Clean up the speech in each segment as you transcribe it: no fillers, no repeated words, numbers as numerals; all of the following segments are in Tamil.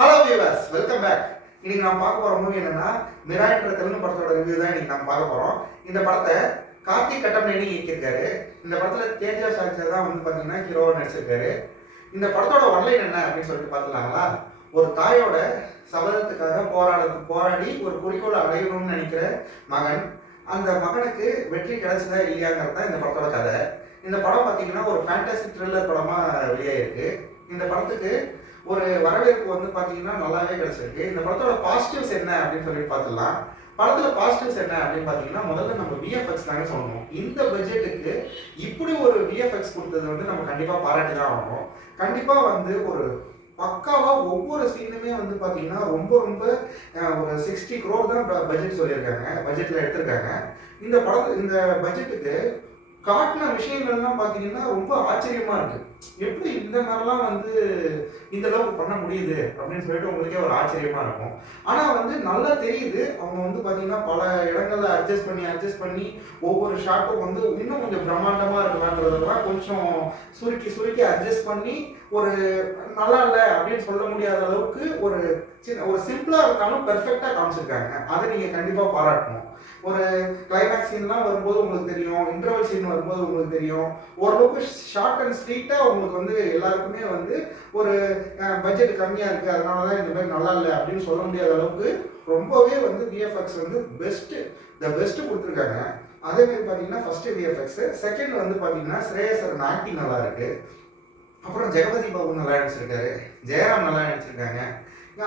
Hello viewers, welcome back. இன்னைக்கு நம்ம பார்க்க போற மூவி என்னன்னா மிராய்ன்ற தெலுங்கு படத்தோட ரிவ்யூ தான் இன்னைக்கு நம்ம பார்க்க போறோம். இந்த படத்தை கார்த்திக் கட்டமேனி இயக்கியிருக்காரு. இந்த படத்துல தேஜா சாக்சர் தான் பாத்தீங்கன்னா ஹீரோவா நடிச்சிருக்காரு. இந்த படத்தோட ஒன்லைன் என்ன அப்படின்னு சொல்லிட்டு பார்த்துலாங்களா? ஒரு தாயோட சபதத்துக்காக போராடி ஒரு குறிக்கோளை அடையணும்னு நினைக்கிற மகன், அந்த மகனுக்கு வெற்றி கிடைச்சதா இல்லையாங்கிறது தான் இந்த படத்தோட கதை. இந்த படம் பார்த்தீங்கன்னா ஒரு ஃபேண்டசி த்ரில்லர் படமா வெளியாயிருக்கு. இந்த படத்துக்கு ஒரு வரவேற்பு பார்த்தீங்கன்னா நல்லாவே கிடைச்சிருக்கு. இந்த படத்தோட பாசிட்டிவ்ஸ் என்ன அப்படின்னு சொல்லிட்டு பார்த்துலாம். படத்துல பாசிட்டிவ்ஸ் என்ன அப்படின்னு பார்த்தீங்கன்னா, முதல்ல நம்ம விஎஃப்எக்ஸ் தானே சொல்லணும். இந்த பட்ஜெட்டுக்கு இப்படி ஒரு விஎஃப்எக்ஸ் கொடுத்தது நம்ம கண்டிப்பா பாராட்டி தான் ஆகணும். கண்டிப்பா ஒரு பக்காவா ஒவ்வொரு சீனுமே பார்த்தீங்கன்னா ரொம்ப ரொம்ப ஒரு 60 crore தான் பட்ஜெட் சொல்லியிருக்காங்க, பட்ஜெட்ல எடுத்திருக்காங்க. இந்த பட்ஜெட்டுக்கு காட்டின விஷயங்கள்லாம் பார்த்தீங்கன்னா ரொம்ப ஆச்சரியமா இருக்கு. எப்படி இந்த மாதிரிலாம் இந்த அளவுக்கு பண்ண முடியுது அப்படின்னு சொல்லிட்டு உங்களுக்கே ஒரு ஆச்சரியமா இருக்கும். ஆனா நல்லா தெரியுது அவங்க பார்த்தீங்கன்னா பல இடங்கள்ல அட்ஜஸ்ட் பண்ணி ஒவ்வொரு ஷாட்டும் இன்னும் கொஞ்சம் பிரம்மாண்டமா இருக்கலான்றதெல்லாம் கொஞ்சம் சுருக்கி சுருக்கி அட்ஜஸ்ட் பண்ணி ஒரு நல்லா இல்லை அப்படின்னு சொல்ல முடியாத அளவுக்கு ஒரு சிம்பிளா இருந்தாலும் பெர்ஃபெக்டா காமிச்சிருக்காங்க. அதை நீங்க கண்டிப்பா பாராட்டணும். ஒரு கிளைமேக்ஸ் சீன்லாம் வரும்போது உங்களுக்கு தெரியும், இன்டர்வல் சீன் வரும்போது உங்களுக்கு தெரியும், ஓரளவுக்கு ஷார்ட் அண்ட் ஸ்வீட்டாக உங்களுக்கு எல்லாருக்குமே ஒரு பட்ஜெட் கம்மியாக இருக்குது அதனால தான் இந்த மாதிரி நல்லா இல்லை அப்படின்னு சொல்ல முடியாத அளவுக்கு ரொம்பவே விஎஃப்எக்ஸ் பெஸ்ட்டு கொடுத்துருக்காங்க. அதே மாதிரி பார்த்தீங்கன்னா ஃபர்ஸ்ட் விஎஃப்எக்ஸ், செகண்ட் பார்த்தீங்கன்னா ஸ்ரேயசரன் ஆக்டிங் நல்லா இருக்கு. அப்புறம் ஜெகபதி பாபு நல்லா நடிச்சிருக்காரு, ஜெயராம் நல்லா நடிச்சிருக்காங்க.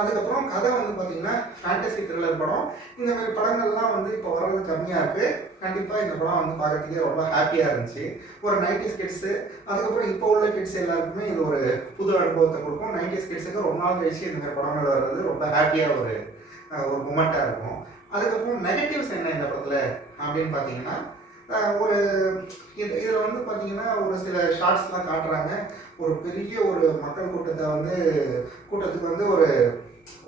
அதுக்கப்புறம் கதை பார்த்தீங்கன்னா ஃபேண்டசி த்ரில்லர் படம். இந்த மாதிரி படங்கள்லாம் இப்போ வர்றது கம்மியாக இருக்குது. கண்டிப்பாக இந்த படம் பார்க்கறதுக்கே ரொம்ப ஹாப்பியாக இருந்துச்சு. ஒரு 90s கிட்ஸு, அதுக்கப்புறம் இப்போ உள்ள கிட்ஸ் எல்லாருக்குமே இது ஒரு புது அனுபவத்தை கொடுக்கும். 90s கிட்ஸுக்கு ரொம்ப நாள் கழிச்சு இந்த மாதிரி படங்கள் வர்றது ரொம்ப ஹாப்பியாக ஒரு மூமெண்ட்டாக இருக்கும். அதுக்கப்புறம் நெகட்டிவ்ஸ் என்ன இந்த படத்தில் அப்படின்னு பார்த்தீங்கன்னா, ஒரு இதில் பார்த்தீங்கன்னா ஒரு சில ஷார்ட்ஸ்லாம் காட்டுறாங்க. ஒரு பெரிய ஒரு மக்கள் கூட்டத்துக்கு ஒரு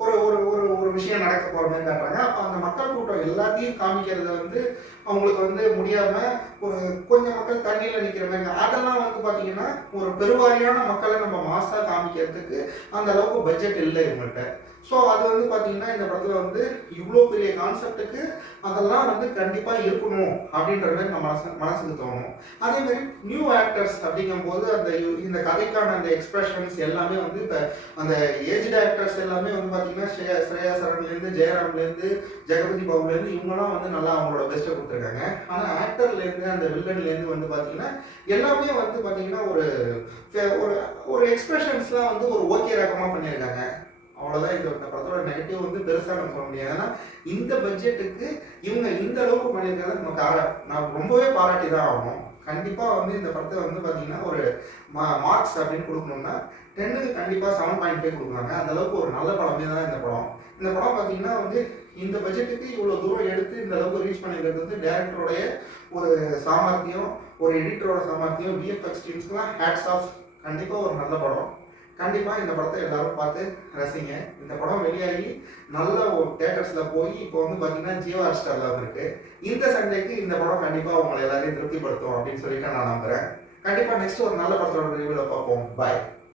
ஒரு ஒரு ஒரு ஒரு விஷயம் நடக்க போகிற மாதிரி காட்டுறாங்க. அப்போ அந்த மக்கள் கூட்டம் எல்லாத்தையும் காமிக்கிறது அவங்களுக்கு முடியாமல் ஒரு கொஞ்சம் மக்கள் தண்ணியில் நிற்கிற மாதிரி, அதெல்லாம் பார்த்தீங்கன்னா ஒரு பெருவாரியான மக்களை நம்ம மாசாக காமிக்கிறதுக்கு அந்த அளவுக்கு பட்ஜெட் இல்லை இவங்கள்ட்ட. ஸோ அது பார்த்தீங்கன்னா இந்த படத்தில் இவ்வளோ பெரிய கான்செப்டுக்கு அதெல்லாம் கண்டிப்பாக இருக்கணும் அப்படின்ற மாதிரி நம்ம மனசுக்கு தோணும். அதே மாதிரி நியூ ஆக்டர்ஸ் அப்படிங்கும்போது இந்த கதைக்கான அந்த எக்ஸ்பிரஷன்ஸ் எல்லாமே இப்போ அந்த ஏஜ்டு ஆக்டர்ஸ் எல்லாமே பார்த்தீங்கன்னா ஸ்ரேயா சரண்லேருந்து, ஜெயராம்லேருந்து, ஜெகபதி பாபுலேருந்து இவங்கெல்லாம் நல்லா அவங்களோட பெஸ்ட்டை கொடுத்துருக்காங்க. ஆனால் ஆக்டர்லேருந்து அந்த வில்லன்லேருந்து பார்த்தீங்கன்னா எல்லாமே பார்த்தீங்கன்னா ஒரு ஒரு எக்ஸ்பிரஷன்ஸ்லாம் ஒரு ஓகே ரகமாக பண்ணியிருக்காங்க. அவ்வளோதான். இந்த படத்தோட நெகட்டிவ் பெருசாக நம்ம சொல்ல முடியாது. ஏன்னா இந்த பட்ஜெட்டுக்கு இவங்க இந்த அளவுக்கு பண்ணியிருக்காங்க, நமக்கு நான் ரொம்பவே பாராட்டி தான் ஆகணும். கண்டிப்பாக இந்த படத்தை பார்த்தீங்கன்னா ஒரு மார்க்ஸ் அப்படின்னு கொடுக்கணும்னா 10க்கு கண்டிப்பாக 7.5 கொடுக்குறாங்க. அந்த அளவுக்கு ஒரு நல்ல படமே தான் இந்த படம். இந்த படம் பார்த்தீங்கன்னா இந்த பட்ஜெட்டுக்கு இவ்வளோ தூரம் எடுத்து இந்த அளவுக்கு ரீச் பண்ணியிருக்கிறது டேரக்டருடைய ஒரு சாமர்த்தியம், ஒரு எடிட்டரோட சாமர்த்தியம், விஎஃப்எக்ஸ் டீம்ஸ்க்குலாம் ஹேட்ஸ் ஆஃப். கண்டிப்பாக ஒரு நல்ல படம். கண்டிப்பாக இந்த படத்தை எல்லாரும் பார்த்து ரசிங்க. இந்த படம் வெளியாகி நல்ல ஒரு தேட்டர்ஸில் போய் இப்போ பார்த்தீங்கன்னா ஜியோ ஹாட்ஸ்டாரில் இருக்குது. இந்த சண்டேக்கு இந்த படம் கண்டிப்பாக உங்களை எல்லாரையும் திருப்திப்படுத்தும் அப்படின்னு சொல்லிட்டு நான் நம்புகிறேன். கண்டிப்பாக நெக்ஸ்ட் ஒரு நல்ல படத்தோட ரிவ்யூவில் பார்ப்போம். பாய்.